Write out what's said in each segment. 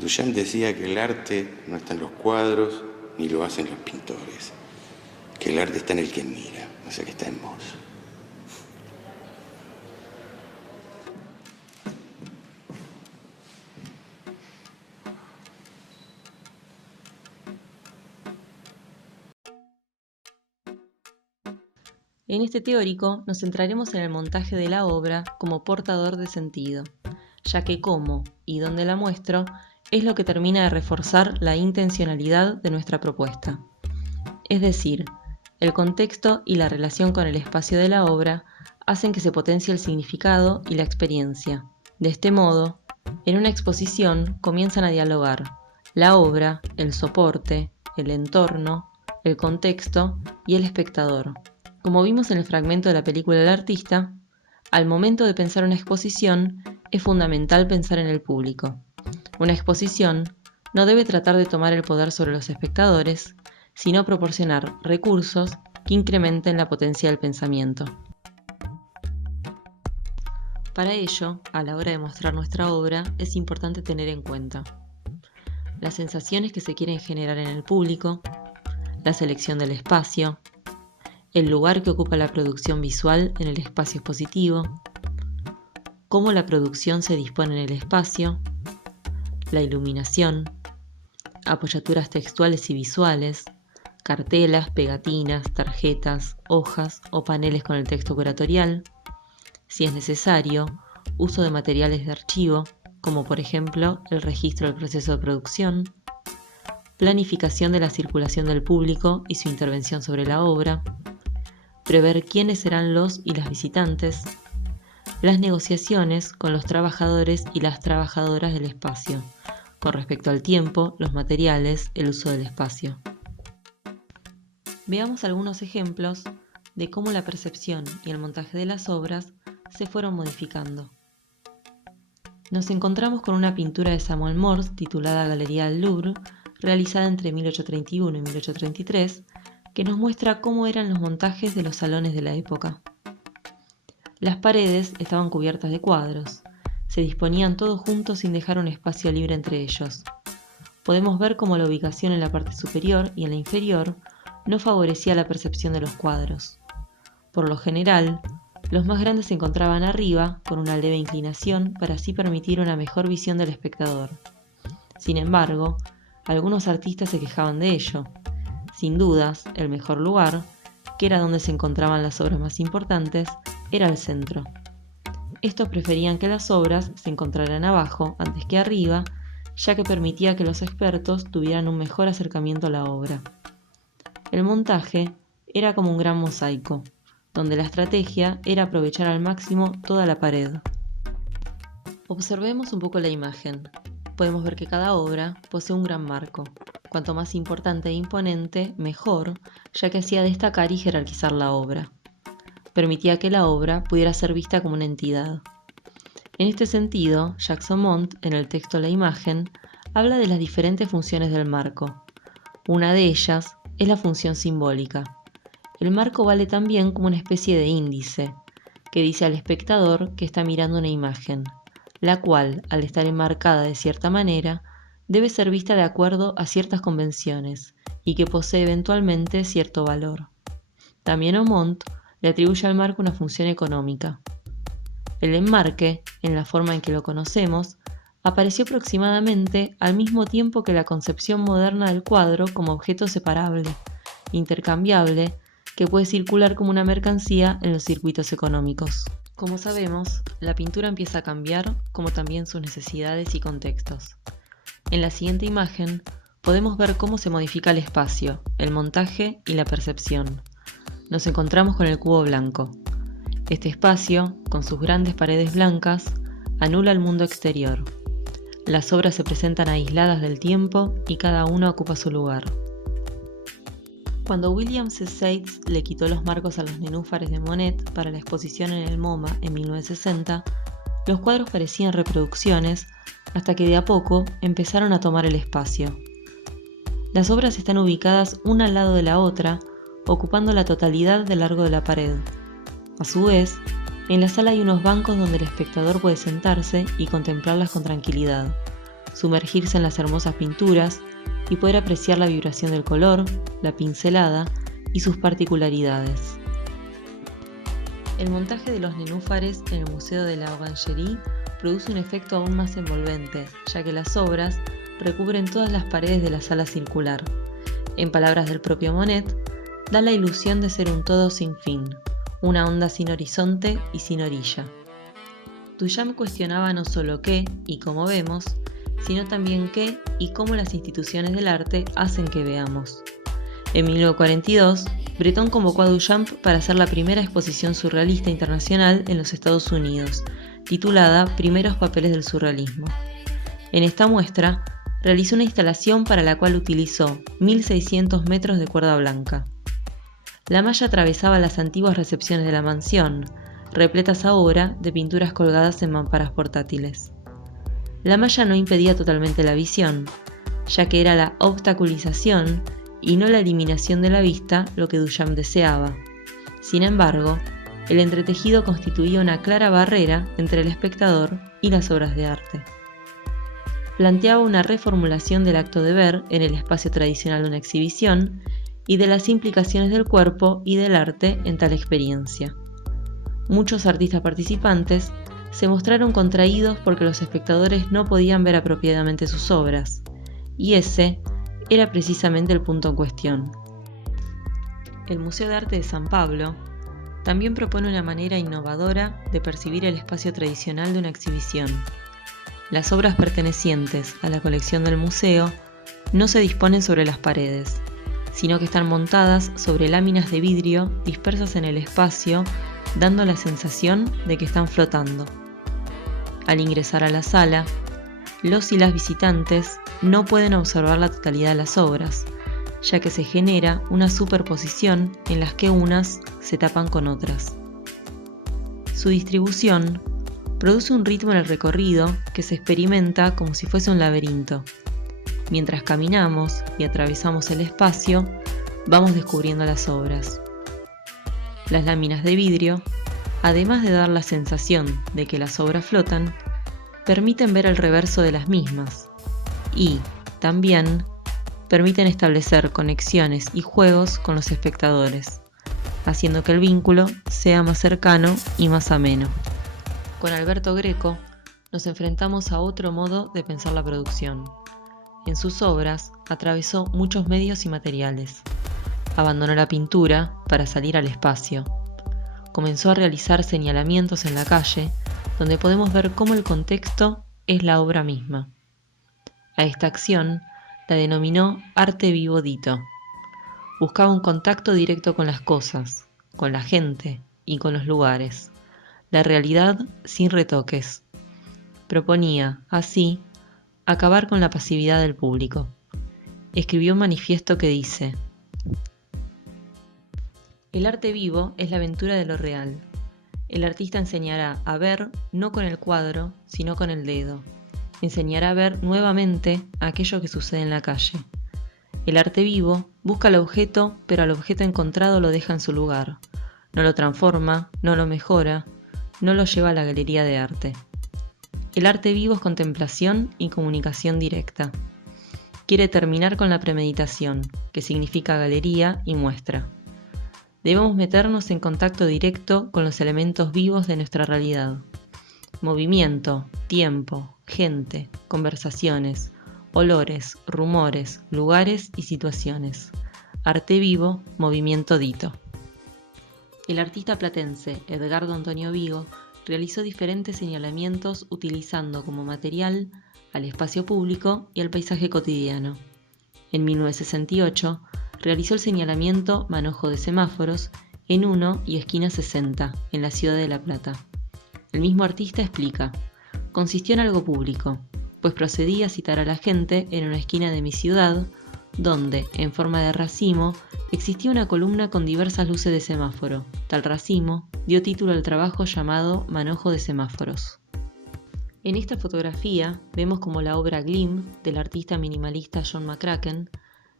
Duchamp decía que el arte no está en los cuadros ni lo hacen los pintores, que el arte está en el que mira, o sea que está en vos. En este teórico nos centraremos en el montaje de la obra como portador de sentido, ya que cómo y dónde la muestro es lo que termina de reforzar la intencionalidad de nuestra propuesta. Es decir, el contexto y la relación con el espacio de la obra hacen que se potencie el significado y la experiencia. De este modo, en una exposición comienzan a dialogar la obra, el soporte, el entorno, el contexto y el espectador. Como vimos en el fragmento de la película El artista, al momento de pensar una exposición es fundamental pensar en el público. Una exposición no debe tratar de tomar el poder sobre los espectadores, sino proporcionar recursos que incrementen la potencia del pensamiento. Para ello, a la hora de mostrar nuestra obra, es importante tener en cuenta las sensaciones que se quieren generar en el público, la selección del espacio, el lugar que ocupa la producción visual en el espacio expositivo, cómo la producción se dispone en el espacio, la iluminación, apoyaturas textuales y visuales, cartelas, pegatinas, tarjetas, hojas o paneles con el texto curatorial, si es necesario, uso de materiales de archivo, como por ejemplo el registro del proceso de producción, planificación de la circulación del público y su intervención sobre la obra, prever quiénes serán los y las visitantes, las negociaciones con los trabajadores y las trabajadoras del espacio, con respecto al tiempo, los materiales, el uso del espacio. Veamos algunos ejemplos de cómo la percepción y el montaje de las obras se fueron modificando. Nos encontramos con una pintura de Samuel Morse titulada Galería del Louvre, realizada entre 1831 y 1833, que nos muestra cómo eran los montajes de los salones de la época. Las paredes estaban cubiertas de cuadros, se disponían todos juntos sin dejar un espacio libre entre ellos. Podemos ver cómo la ubicación en la parte superior y en la inferior no favorecía la percepción de los cuadros. Por lo general, los más grandes se encontraban arriba, con una leve inclinación para así permitir una mejor visión del espectador. Sin embargo, algunos artistas se quejaban de ello. Sin dudas, el mejor lugar, que era donde se encontraban las obras más importantes, era el centro. Estos preferían que las obras se encontraran abajo antes que arriba, ya que permitía que los expertos tuvieran un mejor acercamiento a la obra. El montaje era como un gran mosaico, donde la estrategia era aprovechar al máximo toda la pared. Observemos un poco la imagen. Podemos ver que cada obra posee un gran marco. Cuanto más importante e imponente, mejor, ya que hacía destacar y jerarquizar la obra. Permitía que la obra pudiera ser vista como una entidad. En este sentido, Jacques Aumont, en el texto La imagen, habla de las diferentes funciones del marco. Una de ellas es la función simbólica. El marco vale también como una especie de índice, que dice al espectador que está mirando una imagen, la cual, al estar enmarcada de cierta manera, debe ser vista de acuerdo a ciertas convenciones y que posee eventualmente cierto valor. También Aumont le atribuye al marco una función económica. El enmarque, en la forma en que lo conocemos, apareció aproximadamente al mismo tiempo que la concepción moderna del cuadro como objeto separable, intercambiable, que puede circular como una mercancía en los circuitos económicos. Como sabemos, la pintura empieza a cambiar, como también sus necesidades y contextos. En la siguiente imagen podemos ver cómo se modifica el espacio, el montaje y la percepción. Nos encontramos con el cubo blanco. Este espacio, con sus grandes paredes blancas, anula el mundo exterior. Las obras se presentan aisladas del tiempo y cada una ocupa su lugar. Cuando William C. Seitz le quitó los marcos a los nenúfares de Monet para la exposición en el MoMA en 1960, los cuadros parecían reproducciones hasta que de a poco empezaron a tomar el espacio. Las obras están ubicadas una al lado de la otra, ocupando la totalidad del largo de la pared. A su vez, en la sala hay unos bancos donde el espectador puede sentarse y contemplarlas con tranquilidad. sumergirse en las hermosas pinturas y poder apreciar la vibración del color, la pincelada y sus particularidades. El montaje de los nenúfares en el Museo de la Orangerie produce un efecto aún más envolvente, ya que las obras recubren todas las paredes de la sala circular. En palabras del propio Monet, da la ilusión de ser un todo sin fin, una onda sin horizonte y sin orilla. Duchamp cuestionaba no solo qué y cómo vemos, sino también qué y cómo las instituciones del arte hacen que veamos. En 1942, Breton convocó a Duchamp para hacer la primera exposición surrealista internacional en los Estados Unidos, titulada Primeros papeles del surrealismo. En esta muestra, realizó una instalación para la cual utilizó 1.600 metros de cuerda blanca. La malla atravesaba las antiguas recepciones de la mansión, repletas ahora de pinturas colgadas en mamparas portátiles. La malla no impedía totalmente la visión, ya que era la obstaculización y no la eliminación de la vista lo que Duchamp deseaba. Sin embargo, el entretejido constituía una clara barrera entre el espectador y las obras de arte. Planteaba una reformulación del acto de ver en el espacio tradicional de una exhibición y de las implicaciones del cuerpo y del arte en tal experiencia. Muchos artistas participantes se mostraron contraídos porque los espectadores no podían ver apropiadamente sus obras, y ese era precisamente el punto en cuestión. El Museo de Arte de San Pablo también propone una manera innovadora de percibir el espacio tradicional de una exhibición. Las obras pertenecientes a la colección del museo no se disponen sobre las paredes, sino que están montadas sobre láminas de vidrio dispersas en el espacio, dando la sensación de que están flotando. Al ingresar a la sala, los y las visitantes no pueden observar la totalidad de las obras, ya que se genera una superposición en las que unas se tapan con otras. Su distribución produce un ritmo en el recorrido que se experimenta como si fuese un laberinto. Mientras caminamos y atravesamos el espacio, vamos descubriendo las obras. Las láminas de vidrio, además de dar la sensación de que las obras flotan, permiten ver el reverso de las mismas y, también, permiten establecer conexiones y juegos con los espectadores, haciendo que el vínculo sea más cercano y más ameno. Con Alberto Greco nos enfrentamos a otro modo de pensar la producción. En sus obras atravesó muchos medios y materiales. Abandonó la pintura para salir al espacio. Comenzó a realizar señalamientos en la calle, donde podemos ver cómo el contexto es la obra misma. A esta acción la denominó arte vivo dito. Buscaba un contacto directo con las cosas, con la gente y con los lugares. La realidad sin retoques. Proponía, así, acabar con la pasividad del público. Escribió un manifiesto que dice: el arte vivo es la aventura de lo real. El artista enseñará a ver no con el cuadro, sino con el dedo. Enseñará a ver nuevamente aquello que sucede en la calle. El arte vivo busca el objeto, pero al objeto encontrado lo deja en su lugar. No lo transforma, no lo mejora, no lo lleva a la galería de arte. El arte vivo es contemplación y comunicación directa. Quiere terminar con la premeditación, que significa galería y muestra. Debemos meternos en contacto directo con los elementos vivos de nuestra realidad. Movimiento, tiempo, gente, conversaciones, olores, rumores, lugares y situaciones. Arte vivo, movimiento dito. El artista platense Edgardo Antonio Vigo realizó diferentes señalamientos utilizando como material al espacio público y al paisaje cotidiano. En 1968 realizó el señalamiento Manojo de semáforos en 1 y esquina 60, en la ciudad de La Plata. El mismo artista explica: consistió en algo público, pues procedí a citar a la gente en una esquina de mi ciudad, donde, en forma de racimo, existía una columna con diversas luces de semáforo. Tal racimo dio título al trabajo llamado Manojo de semáforos. En esta fotografía vemos como la obra Glim, del artista minimalista John McCracken,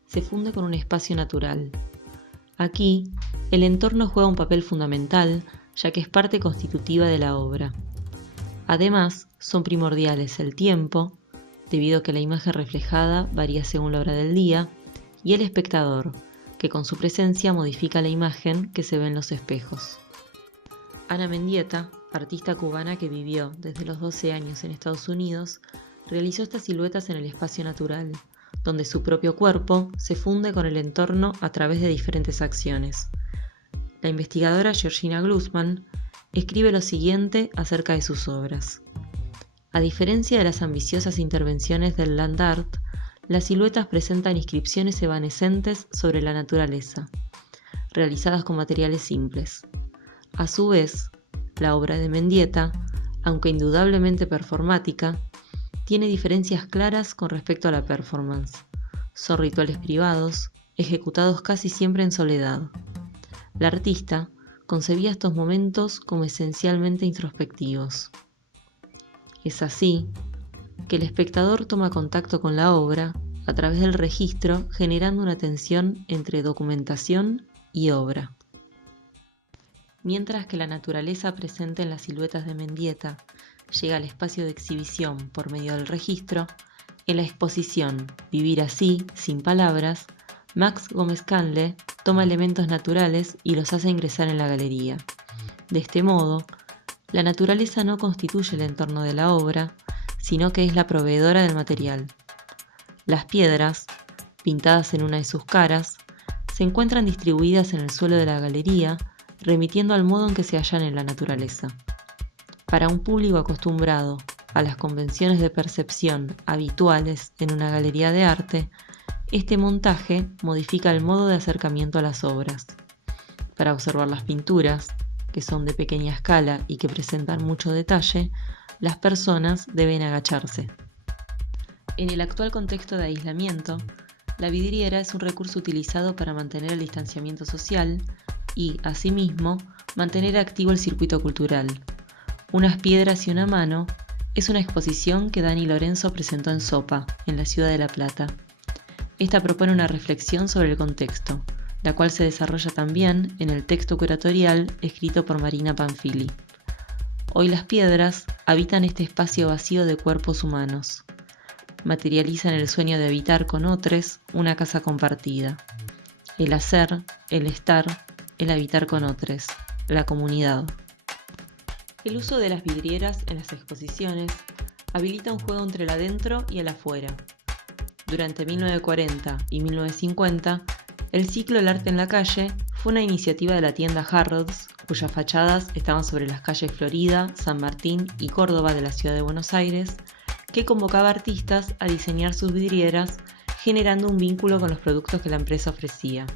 se funde con un espacio natural. Aquí, el entorno juega un papel fundamental, ya que es parte constitutiva de la obra. Además, son primordiales el tiempo, debido a que la imagen reflejada varía según la hora del día, y el espectador, que con su presencia modifica la imagen que se ve en los espejos. Ana Mendieta, artista cubana que vivió desde los 12 años en Estados Unidos, realizó estas siluetas en el espacio natural, donde su propio cuerpo se funde con el entorno a través de diferentes acciones. La investigadora Georgina Glusman escribe lo siguiente acerca de sus obras. A diferencia de las ambiciosas intervenciones del land art, las siluetas presentan inscripciones evanescentes sobre la naturaleza, realizadas con materiales simples. A su vez, la obra de Mendieta, aunque indudablemente performática, tiene diferencias claras con respecto a la performance. Son rituales privados, ejecutados casi siempre en soledad. La artista concebía estos momentos como esencialmente introspectivos. Es así que el espectador toma contacto con la obra a través del registro, generando una tensión entre documentación y obra. Mientras que la naturaleza presente en las siluetas de Mendieta llega al espacio de exhibición por medio del registro, en la exposición Vivir así, sin palabras, Max Gómez-Canle toma elementos naturales y los hace ingresar en la galería. De este modo, la naturaleza no constituye el entorno de la obra, sino que es la proveedora del material. Las piedras, pintadas en una de sus caras, se encuentran distribuidas en el suelo de la galería, remitiendo al modo en que se hallan en la naturaleza. Para un público acostumbrado a las convenciones de percepción habituales en una galería de arte, este montaje modifica el modo de acercamiento a las obras. Para observar las pinturas, que son de pequeña escala y que presentan mucho detalle, las personas deben agacharse. En el actual contexto de aislamiento, la vidriera es un recurso utilizado para mantener el distanciamiento social y, asimismo, mantener activo el circuito cultural. Unas piedras y una mano es una exposición que Dani Lorenzo presentó en Sopa, en la ciudad de La Plata. Esta propone una reflexión sobre el contexto, la cual se desarrolla también en el texto curatorial escrito por Marina Panfili. Hoy las piedras habitan este espacio vacío de cuerpos humanos. Materializan el sueño de habitar con otros una casa compartida. El hacer, el estar, el habitar con otros, la comunidad. El uso de las vidrieras en las exposiciones habilita un juego entre el adentro y el afuera. Durante 1940 y 1950, el ciclo El arte en la calle fue una iniciativa de la tienda Harrods, cuyas fachadas estaban sobre las calles Florida, San Martín y Córdoba de la ciudad de Buenos Aires, que convocaba artistas a diseñar sus vidrieras, generando un vínculo con los productos que la empresa ofrecía.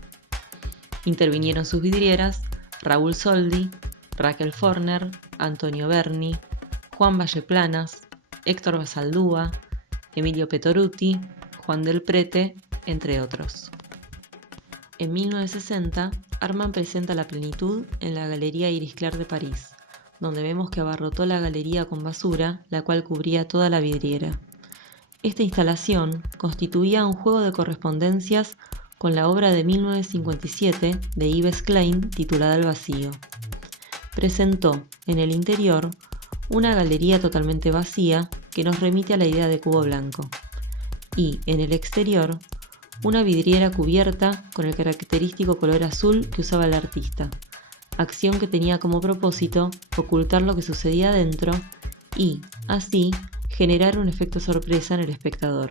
Intervinieron sus vidrieras Raúl Soldi, Raquel Forner, Antonio Berni, Juan Valleplanas, Héctor Basaldúa, Emilio Petoruti, Juan del Prete, entre otros. En 1960, Arman presenta La Plenitud en la Galería Iris Claire de París, donde vemos que abarrotó la galería con basura, la cual cubría toda la vidriera. Esta instalación constituía un juego de correspondencias con la obra de 1957 de Yves Klein titulada El vacío. Presentó, en el interior, una galería totalmente vacía que nos remite a la idea de cubo blanco, y, en el exterior, una vidriera cubierta con el característico color azul que usaba el artista, acción que tenía como propósito ocultar lo que sucedía adentro y, así, generar un efecto sorpresa en el espectador.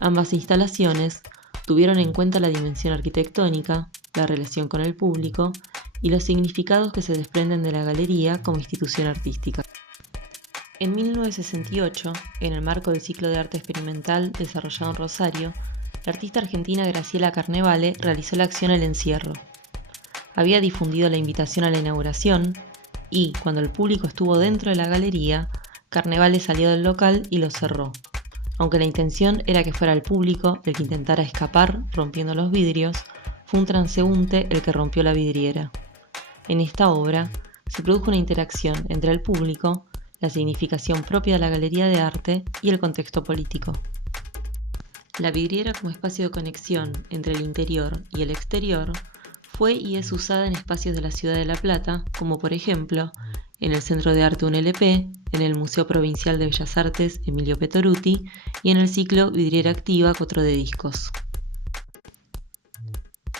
Ambas instalaciones tuvieron en cuenta la dimensión arquitectónica, la relación con el público y los significados que se desprenden de la galería como institución artística. En 1968, en el marco del ciclo de arte experimental desarrollado en Rosario, la artista argentina Graciela Carnevale realizó la acción El encierro. Había difundido la invitación a la inauguración y, cuando el público estuvo dentro de la galería, Carnevale salió del local y lo cerró, aunque la intención era que fuera el público el que intentara escapar rompiendo los vidrios. Fue un transeúnte el que rompió la vidriera. En esta obra se produjo una interacción entre el público, la significación propia de la galería de arte y el contexto político. La vidriera como espacio de conexión entre el interior y el exterior fue y es usada en espacios de la ciudad de La Plata, como por ejemplo en el Centro de Arte UNLP, en el Museo Provincial de Bellas Artes Emilio Petoruti y en el ciclo Vidriera Activa 4 de discos.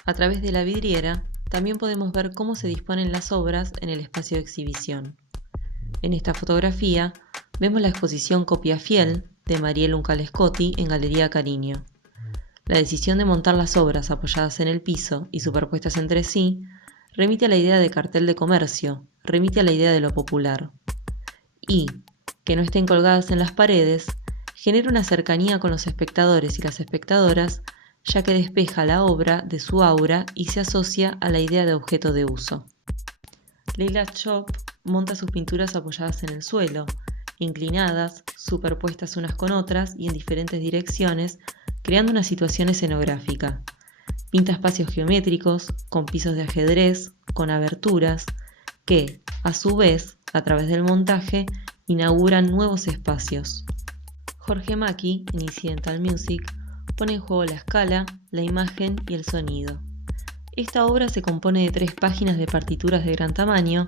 A través de la vidriera también podemos ver cómo se disponen las obras en el espacio de exhibición. En esta fotografía vemos la exposición Copia Fiel de Mariel Uncalescotti en Galería Cariño. La decisión de montar las obras apoyadas en el piso y superpuestas entre sí remite a la idea de cartel de comercio, remite a la idea de lo popular. Y, que no estén colgadas en las paredes, genera una cercanía con los espectadores y las espectadoras, ya que despeja la obra de su aura y se asocia a la idea de objeto de uso. Leila Chop monta sus pinturas apoyadas en el suelo, inclinadas, superpuestas unas con otras y en diferentes direcciones, creando una situación escenográfica. Pinta espacios geométricos, con pisos de ajedrez, con aberturas, que, a su vez, a través del montaje, inauguran nuevos espacios. Jorge Macchi, en Incidental Music, pone en juego la escala, la imagen y el sonido. Esta obra se compone de 3 páginas de partituras de gran tamaño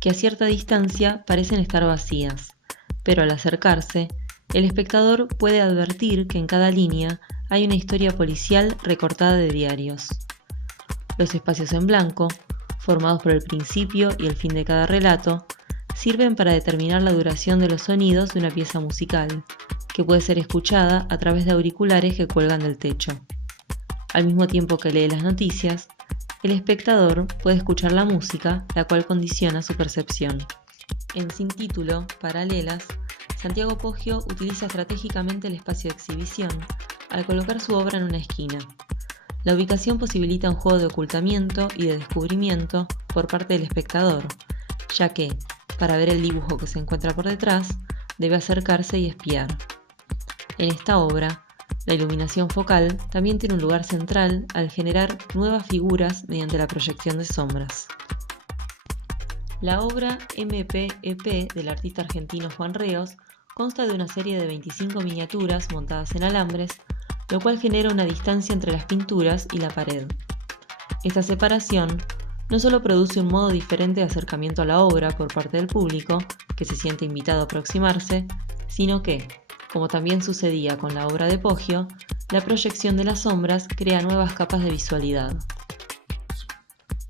que a cierta distancia parecen estar vacías, pero al acercarse, el espectador puede advertir que en cada línea hay una historia policial recortada de diarios. Los espacios en blanco, formados por el principio y el fin de cada relato, sirven para determinar la duración de los sonidos de una pieza musical, que puede ser escuchada a través de auriculares que cuelgan del techo. Al mismo tiempo que lee las noticias, el espectador puede escuchar la música, la cual condiciona su percepción. En Sin Título, Paralelas, Santiago Poggio utiliza estratégicamente el espacio de exhibición al colocar su obra en una esquina. La ubicación posibilita un juego de ocultamiento y de descubrimiento por parte del espectador, ya que, para ver el dibujo que se encuentra por detrás, debe acercarse y espiar. En esta obra, la iluminación focal también tiene un lugar central al generar nuevas figuras mediante la proyección de sombras. La obra MPEP del artista argentino Juan Reos consta de una serie de 25 miniaturas montadas en alambres, lo cual genera una distancia entre las pinturas y la pared. Esta separación no solo produce un modo diferente de acercamiento a la obra por parte del público, que se siente invitado a aproximarse, sino que, como también sucedía con la obra de Poggio, la proyección de las sombras crea nuevas capas de visualidad.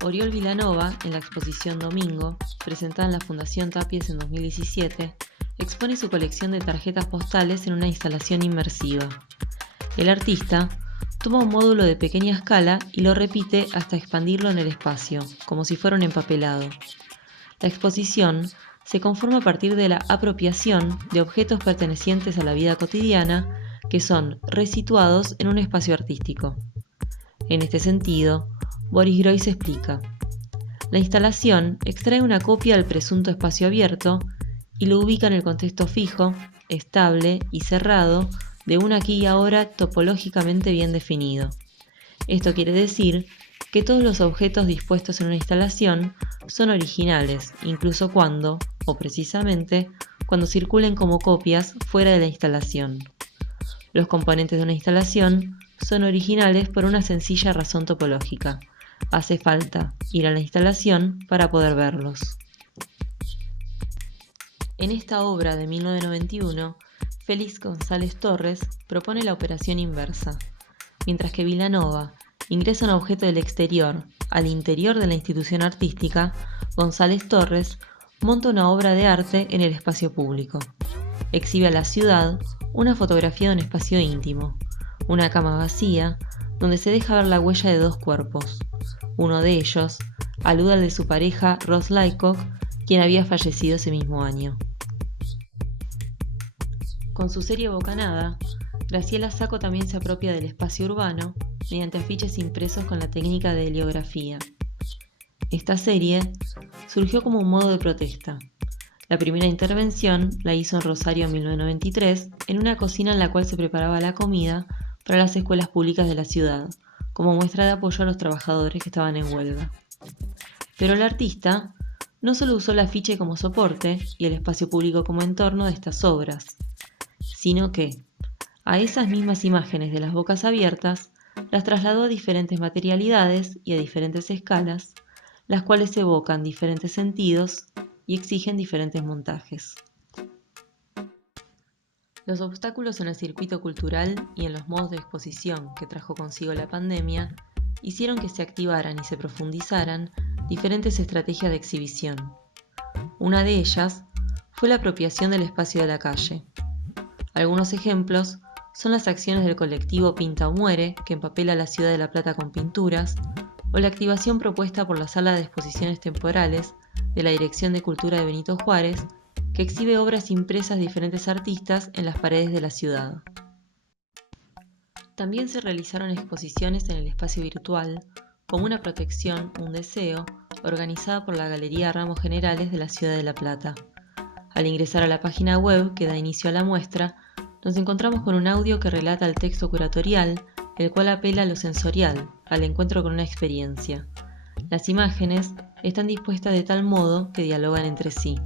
Oriol Vilanova, en la exposición Domingo, presentada en la Fundación Tapies en 2017, expone su colección de tarjetas postales en una instalación inmersiva. El artista toma un módulo de pequeña escala y lo repite hasta expandirlo en el espacio, como si fuera un empapelado. La exposición se conforma a partir de la apropiación de objetos pertenecientes a la vida cotidiana que son resituados en un espacio artístico. En este sentido, Boris Groys explica: la instalación extrae una copia del presunto espacio abierto y lo ubica en el contexto fijo, estable y cerrado de un aquí y ahora topológicamente bien definido. Esto quiere decir que todos los objetos dispuestos en una instalación son originales, incluso cuando, o precisamente, cuando circulen como copias fuera de la instalación. Los componentes de una instalación son originales por una sencilla razón topológica. Hace falta ir a la instalación para poder verlos. En esta obra de 1991, Félix González Torres propone la operación inversa. Mientras que Vilanova ingresa un objeto del exterior al interior de la institución artística, González Torres monta una obra de arte en el espacio público. Exhibe a la ciudad una fotografía de un espacio íntimo, una cama vacía, donde se deja ver la huella de 2 cuerpos. Uno de ellos alude al de su pareja Ross Laycock, quien había fallecido ese mismo año. Con su serie Bocanada, Graciela Sacco también se apropia del espacio urbano mediante afiches impresos con la técnica de heliografía. Esta serie surgió como un modo de protesta. La primera intervención la hizo en Rosario en 1993, en una cocina en la cual se preparaba la comida para las escuelas públicas de la ciudad, como muestra de apoyo a los trabajadores que estaban en huelga. Pero el artista no solo usó el afiche como soporte y el espacio público como entorno de estas obras, sino que, a esas mismas imágenes de las bocas abiertas, las trasladó a diferentes materialidades y a diferentes escalas, las cuales evocan diferentes sentidos y exigen diferentes montajes. Los obstáculos en el circuito cultural y en los modos de exposición que trajo consigo la pandemia hicieron que se activaran y se profundizaran diferentes estrategias de exhibición. Una de ellas fue la apropiación del espacio de la calle. Algunos ejemplos son las acciones del colectivo Pinta o Muere, que empapela la ciudad de La Plata con pinturas, o la activación propuesta por la Sala de Exposiciones Temporales de la Dirección de Cultura de Benito Juárez, que exhibe obras impresas de diferentes artistas en las paredes de la ciudad. También se realizaron exposiciones en el espacio virtual, como una protección, un deseo, organizada por la Galería Ramos Generales de la ciudad de La Plata. Al ingresar a la página web que da inicio a la muestra, nos encontramos con un audio que relata el texto curatorial, el cual apela a lo sensorial, al encuentro con una experiencia. Las imágenes están dispuestas de tal modo que dialogan entre sí.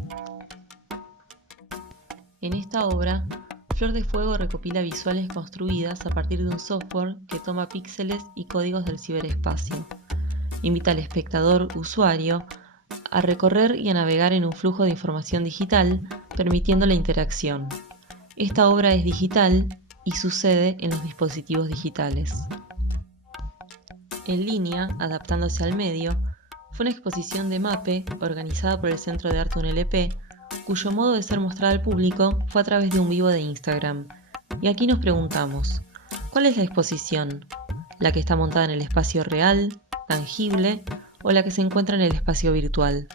En esta obra, Flor de Fuego recopila visuales construidas a partir de un software que toma píxeles y códigos del ciberespacio. Invita al espectador, usuario, a recorrer y a navegar en un flujo de información digital, permitiendo la interacción. Esta obra es digital y sucede en los dispositivos digitales. En línea, adaptándose al medio, fue una exposición de MAPE organizada por el Centro de Arte UNLP, cuyo modo de ser mostrada al público fue a través de un vivo de Instagram. Y aquí nos preguntamos, ¿cuál es la exposición? ¿La que está montada en el espacio real, tangible, o la que se encuentra en el espacio virtual?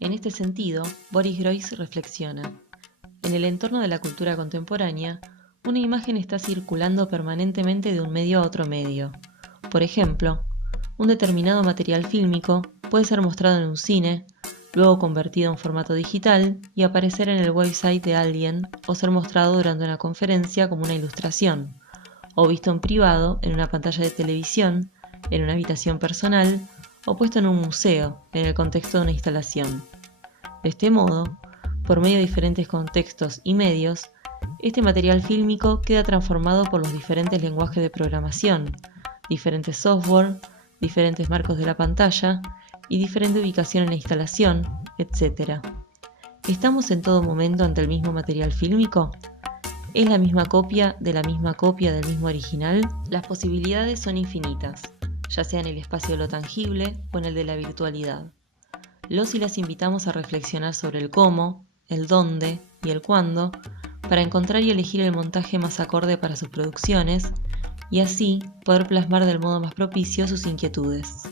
En este sentido, Boris Groys reflexiona: en el entorno de la cultura contemporánea, una imagen está circulando permanentemente de un medio a otro medio. Por ejemplo, un determinado material fílmico puede ser mostrado en un cine, luego convertido en formato digital y aparecer en el website de alguien o ser mostrado durante una conferencia como una ilustración, o visto en privado en una pantalla de televisión, en una habitación personal o puesto en un museo en el contexto de una instalación. De este modo, por medio de diferentes contextos y medios, este material fílmico queda transformado por los diferentes lenguajes de programación, diferentes software, diferentes marcos de la pantalla y diferente ubicación en la instalación, etc. ¿Estamos en todo momento ante el mismo material fílmico? ¿Es la misma copia de la misma copia del mismo original? Las posibilidades son infinitas, ya sea en el espacio de lo tangible o en el de la virtualidad. Los y las invitamos a reflexionar sobre el cómo, el dónde y el cuándo, para encontrar y elegir el montaje más acorde para sus producciones y así poder plasmar del modo más propicio sus inquietudes.